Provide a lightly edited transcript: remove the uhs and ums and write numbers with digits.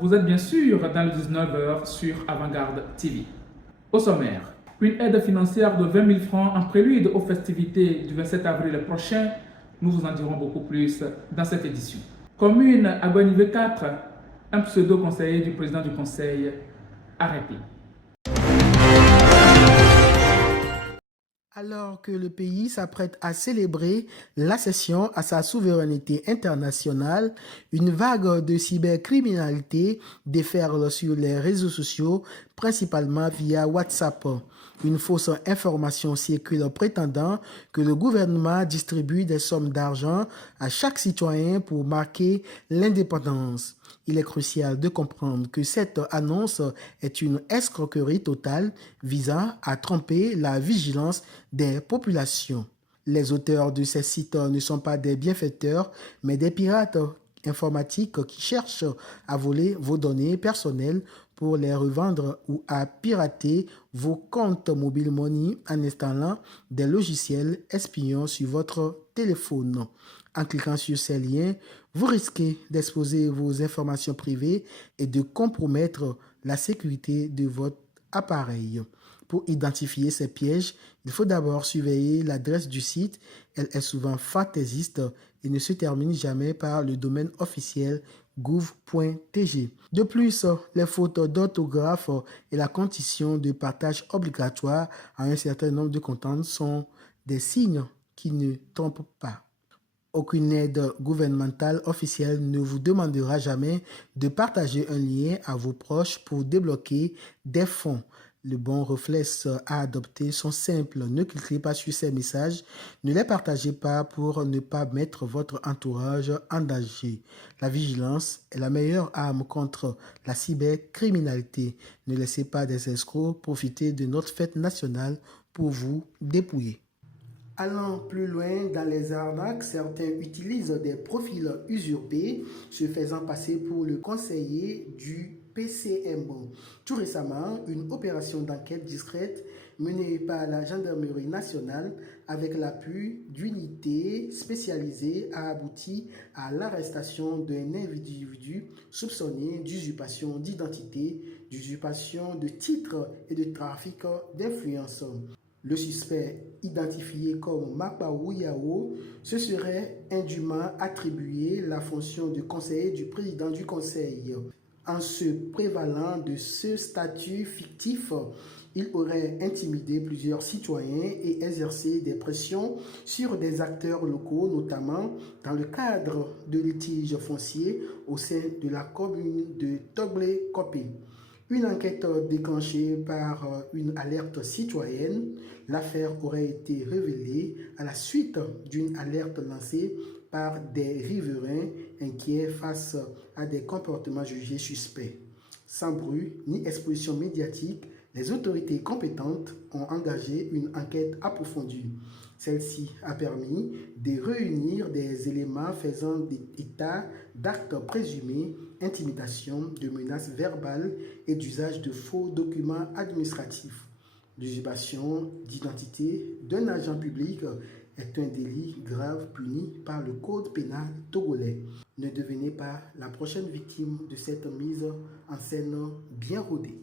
vous êtes bien sûr dans le 19h sur Avant-Garde TV. Au sommaire, une aide financière de 20 000 francs en prélude aux festivités du 27 avril prochain. Nous vous en dirons beaucoup plus dans cette édition. Commune Agonive 4, un pseudo-conseiller du président du conseil arrêté. Alors que le pays s'apprête à célébrer l'accession à sa souveraineté internationale, une vague de cybercriminalité déferle sur les réseaux sociaux, principalement via WhatsApp. Une fausse information circule prétendant que le gouvernement distribue des sommes d'argent à chaque citoyen pour marquer l'indépendance. Il est crucial de comprendre que cette annonce est une escroquerie totale visant à tromper la vigilance des populations. Les auteurs de ces sites ne sont pas des bienfaiteurs, mais des pirates informatiques qui cherchent à voler vos données personnelles pour les revendre ou à pirater vos comptes mobile money en installant des logiciels espions sur votre téléphone. En cliquant sur ces liens, vous risquez d'exposer vos informations privées et de compromettre la sécurité de votre appareil. Pour identifier ces pièges, il faut d'abord surveiller l'adresse du site. Elle est souvent fantaisiste et ne se termine jamais par le domaine officiel gouv.tg. De plus, les fautes d'orthographe et la condition de partage obligatoire à un certain nombre de comptes sont des signes qui ne trompent pas. Aucune aide gouvernementale officielle ne vous demandera jamais de partager un lien à vos proches pour débloquer des fonds. Les bons réflexes à adopter sont simples. Ne cliquez pas sur ces messages, ne les partagez pas pour ne pas mettre votre entourage en danger. La vigilance est la meilleure arme contre la cybercriminalité. Ne laissez pas des escrocs profiter de notre fête nationale pour vous dépouiller. Allant plus loin dans les arnaques, certains utilisent des profils usurpés, se faisant passer pour le conseiller du PCM. Tout récemment, une opération d'enquête discrète menée par la gendarmerie nationale avec l'appui d'unités spécialisées a abouti à l'arrestation d'un individu soupçonné d'usurpation d'identité, d'usurpation de titres et de trafic d'influence. Le suspect, identifié comme Mapaou Yao, se serait indûment attribué la fonction de conseiller du président du conseil. En se prévalant de ce statut fictif, il aurait intimidé plusieurs citoyens et exercé des pressions sur des acteurs locaux, notamment dans le cadre de litiges fonciers au sein de la commune de Toglé-Kopé. Une enquête déclenchée par une alerte citoyenne, l'affaire aurait été révélée à la suite d'une alerte lancée par des riverains inquiets face à des comportements jugés suspects. Sans bruit ni exposition médiatique, les autorités compétentes ont engagé une enquête approfondie. Celle-ci a permis de réunir des éléments faisant état d'actes présumés, intimidation, de menaces verbales et d'usage de faux documents administratifs. L'usurpation d'identité d'un agent public est un délit grave puni par le code pénal togolais. Ne devenez pas la prochaine victime de cette mise en scène bien rodée.